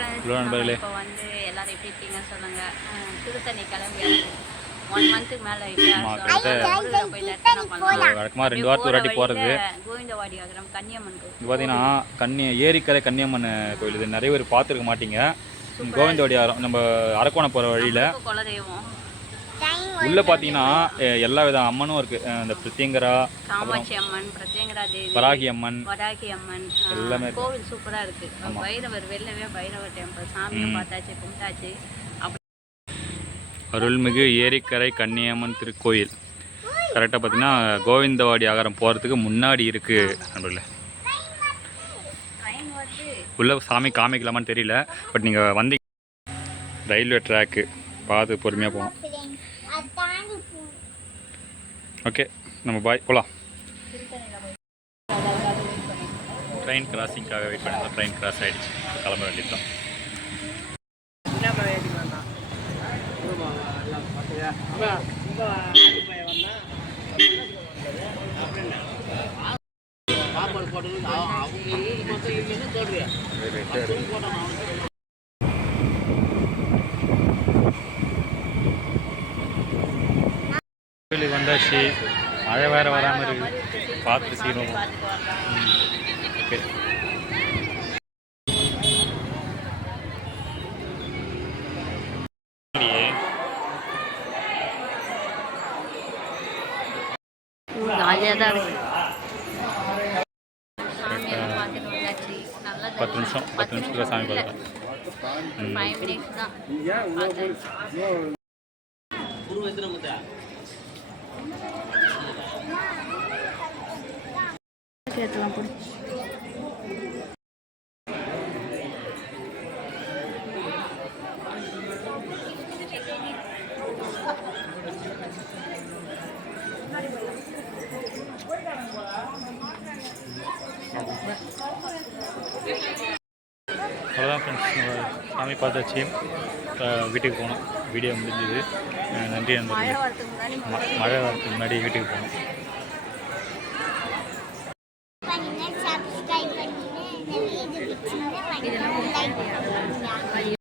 Hello நண்பர்களே. இப்போ வந்து எல்லாரும் எப்படி இருக்கீங்க சொல்லுங்க. அஹ் திருத்தணி கிளம்பி ஒன் மந்த்துக்கு மேலே ஆமா, கிட்டத்தட்ட வழக்கமாக ரெண்டு வாரத்துக்கு ஒரு வாட்டி போகிறது கோவிந்தவாடி ஆகிரம் கன்னியம்மன் கோவில் இங்கே பார்த்தீங்கன்னா கன்னி ஏரிக்கரை கன்னியம்மன் கோயில் இது நிறைய பேர் பார்த்துருக்க மாட்டீங்க. கோவிந்தவாடி அர- நம்ம அரக்கோணம் போகிற வழியில். குலதெய்வம். உள்ளே பார்த்தீங்கன்னா எல்லா வித அம்மனும் இருக்குது இந்த பிரித்திங்கரா காமாட்சி அம்மன் பிரத்யங்கரா தேவி பராகி அம்மன் வடாகி அம்மன் எல்லாமே கோவில் சூப்பரா இருக்கு. பைரவர் வெள்ளவே பைரவர் டெம்பிள் சாமியும் பார்த்தாச்சு கும்பிட்டாச்சு. அருள்மிகு ஏரிக்கரை கன்னியம்மன் திருக்கோயில். கரெக்டாக பார்த்தீங்கன்னா கோவிந்தவாடி அகரம் போகிறதுக்கு முன்னாடி இருக்குது நண்பர்களே. உள்ளே சாமி காமிக்கலாமான்னு தெரியல பட் நீங்கள் வந்தீங்க. ரயில்வே ட்ராக்கு பார்த்து பொறுமையாக போகணும். ஓகே நம்ம பாய் போகலாம் ட்ரெயின் கிராசிங்காக வெயிட் பண்ணியிருந்தோம் ட்ரெயின் கிராஸ் ஆகிடுச்சு கிளம்ப வேண்டியது தான் கோயிலுக்கு வந்தாச்சு. மழை வேறு வராமல் இருக்குது பார்த்து வரலாம் ஓகே பத்து நிமிஷம் பத்து நிமிஷத்துல சாமி பார்க்கலாம். ம். ஃபைவ் மினிட்ஸ் தான் பார்த்தாச்சு. சேர்த்துலாம் போடு அவ்வளோதான் ஃப்ரெண்ட்ஸ் சாமி பார்த்தாச்சு அஹ் வீட்டுக்கு போனோம். வீடியோ முடிஞ்சது. நன்றி நண்பர்கள். மழை வரத்துக்கு முன்னாடி வீட்டுக்கு போனோம். இதெல்லாம்